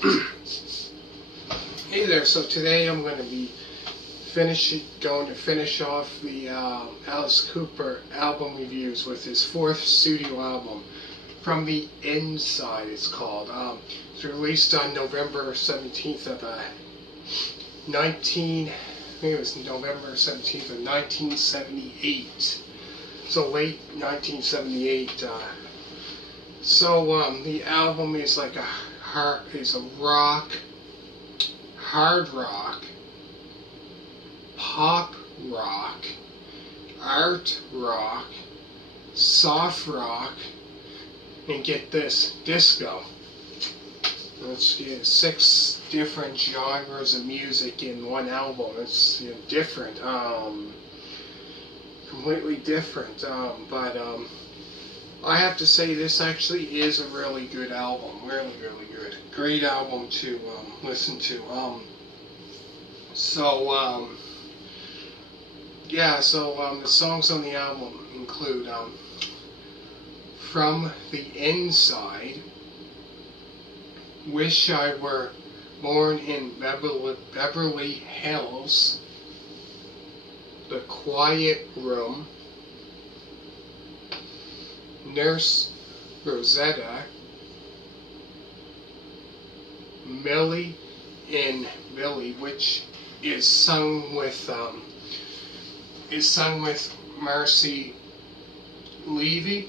Hey there, so today I'm going to be going to finish off the Alice Cooper album reviews with his fourth studio album, From the Inside it's called. It's released on November 17th of I think it was November 17th of 1978. So late 1978. The album is like a hard rock, pop rock, art rock, soft rock, and get this, disco. It's 6 different genres of music in one album. It's different, completely different. But I have to say this actually is a really good album. Really, really good. Great album to listen to. The songs on the album include From the Inside, Wish I Were Born in Beverly Hills, The Quiet Room, Nurse Rozetta, Millie and Billie, which is sung with Marcy Levy.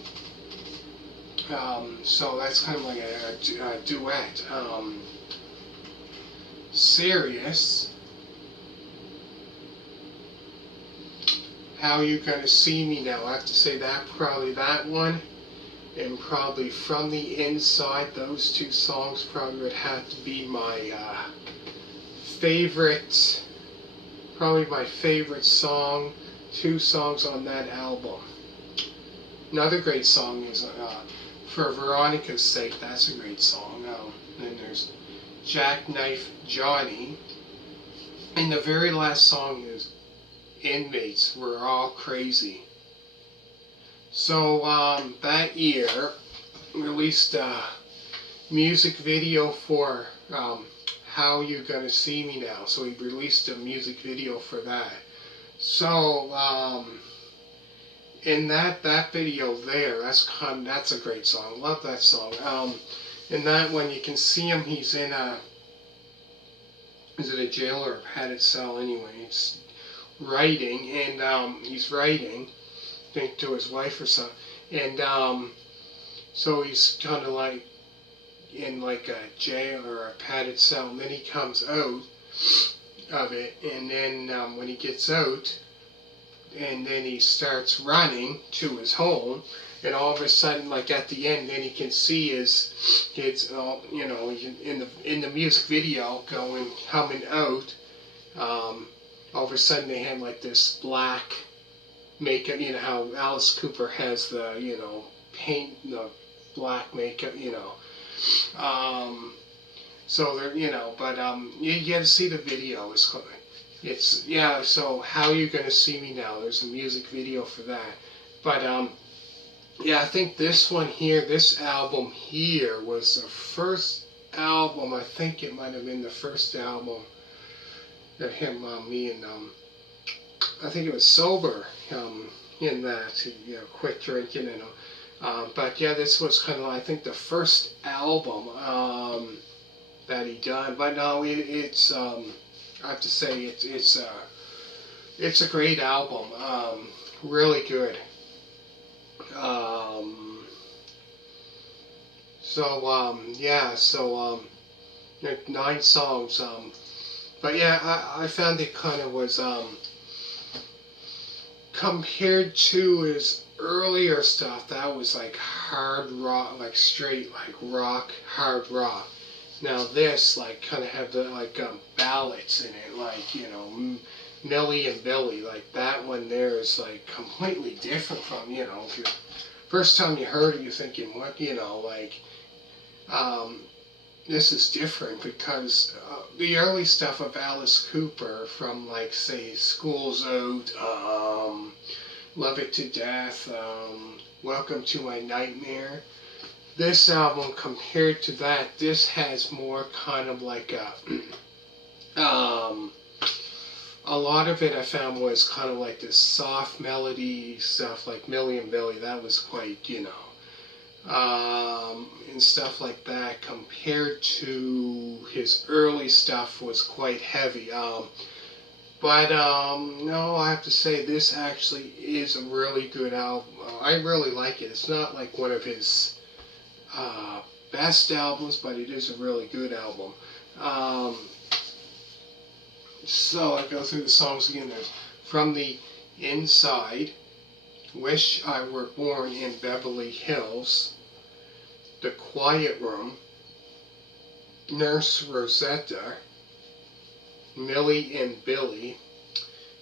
So that's kind of like a duet. Serious, How You Gonna See Me Now. I have to say probably that one, and probably From the Inside. Those 2 songs probably would have to be my favorite. Probably my favorite song. 2 songs on that album. Another great song is For Veronica's Sake. That's a great song. Then there's Jackknife Johnny. And the very last song is Inmates, We're All Crazy. So that year released a music video for How You Gonna See Me Now. So he released a music video for that. So in that video there, that's a great song. Love that song. In that one you can see him. He's in is it a jail or a padded cell anyway? It's writing, and he's writing, I think, to his wife or something. And so he's kind of like in like a jail or a padded cell, and then he comes out of it, and then when he gets out, and then he starts running to his home, and all of a sudden, like at the end, then he can see his in the music video coming out. All of a sudden they had like this black makeup. You know how Alice Cooper has the paint, the black makeup. So they're you got to see the video. So How You Gonna See Me Now? There's a music video for that. But I think this album here was the first album. I think it might have been the first album that me and I think it was Sober in that quit drinking but yeah, this was kind of I think the first album that he done. But no, it's I have to say it's a great album, really good. 9 songs. But yeah, I found it kind of was compared to his earlier stuff. That was like hard rock, like straight like rock, hard rock. Now this like kind of have the ballads in it, like Millie and Billie. Like that one there is like completely different from if you first time you heard it, you're thinking what this is different, because the early stuff of Alice Cooper from like say School's Out, Love It to Death, Welcome to My Nightmare, this album, compared to that, this has more kind of like a lot of it I found was kind of like this soft melody stuff, like Millie and Billie. That was quite, and stuff like that, compared to his early stuff was quite heavy. But no, I have to say this actually is a really good album. I really like it. It's not like one of his best albums, but it is a really good album. So I go through the songs again. There's From the Inside, Wish I Were Born in Beverly Hills, The Quiet Room, Nurse Rozetta, Millie and Billie,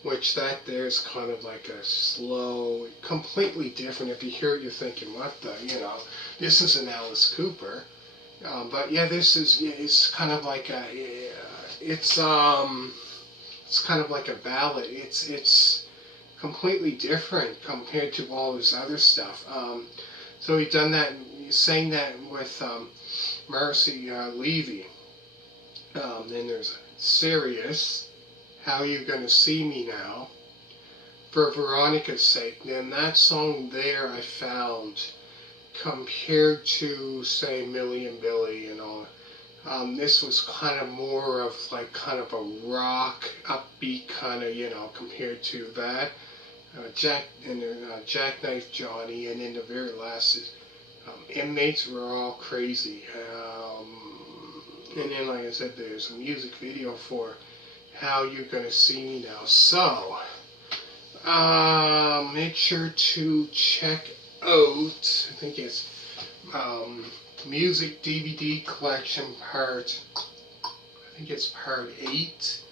which that there's kind of like a slow, completely different. If you hear it, you're thinking, what the, this isn't Alice Cooper. But yeah, this is, it's kind of like a, it's kind of like a ballad. It's completely different compared to all his other stuff. So he done that, he sang that with Mercy Levy. Then there's Serious, How You Gonna See Me Now, For Veronica's Sake. Then that song there I found, compared to, say, Millie and Billie and all, this was kind of more of like kind of a rock, upbeat kind of, compared to that. Jackknife Johnny, and then the very last is Inmates Were All Crazy. And then, like I said, there's a music video for How You Gonna See Me Now. So, make sure to check out, I think it's Music DVD Collection Part, I think it's Part 8.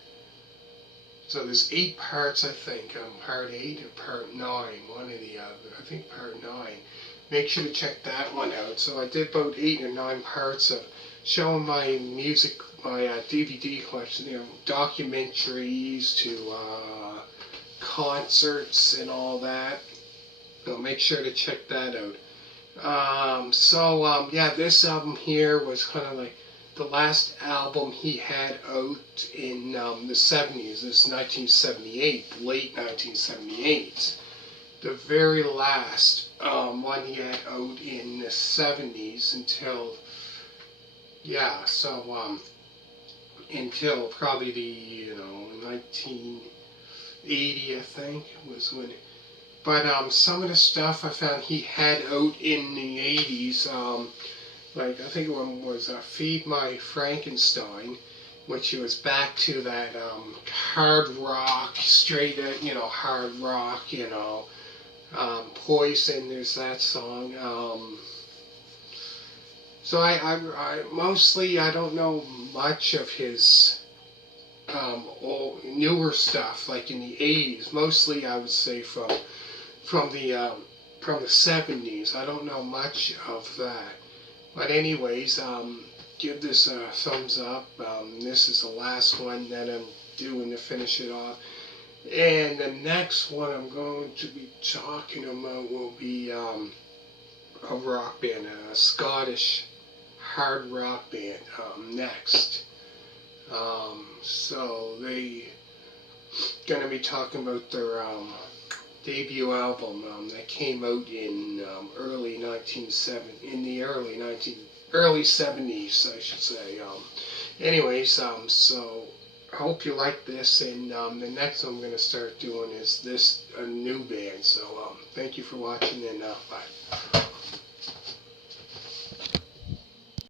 So there's 8 parts, I think, Part 8 or Part 9, one or the other. I think Part 9. Make sure to check that one out. So I did about 8 or 9 parts of showing my music, my DVD collection, documentaries to concerts and all that. So make sure to check that out. Yeah, this album here was kind of like the last album he had out in the 70s. This is 1978, late 1978. The very last one he had out in the 70s until, until probably the, 1980, I think, was when. But some of the stuff I found he had out in the 80s, like I think one was Feed My Frankenstein, which was back to that hard rock, straight, hard rock, Poison, there's that song. So I mostly, I don't know much of his old, newer stuff, like in the 80s. Mostly I would say from the 70s. I don't know much of that. But anyways, give this a thumbs up. This is the last one that I'm doing to finish it off. And the next one I'm going to be talking about will be a rock band, a Scottish hard rock band, next. So they gonna be talking about their debut album that came out in early 70s, I should say. Anyways, so I hope you like this, and the next one I'm going to start doing is a new band. So thank you for watching, and bye.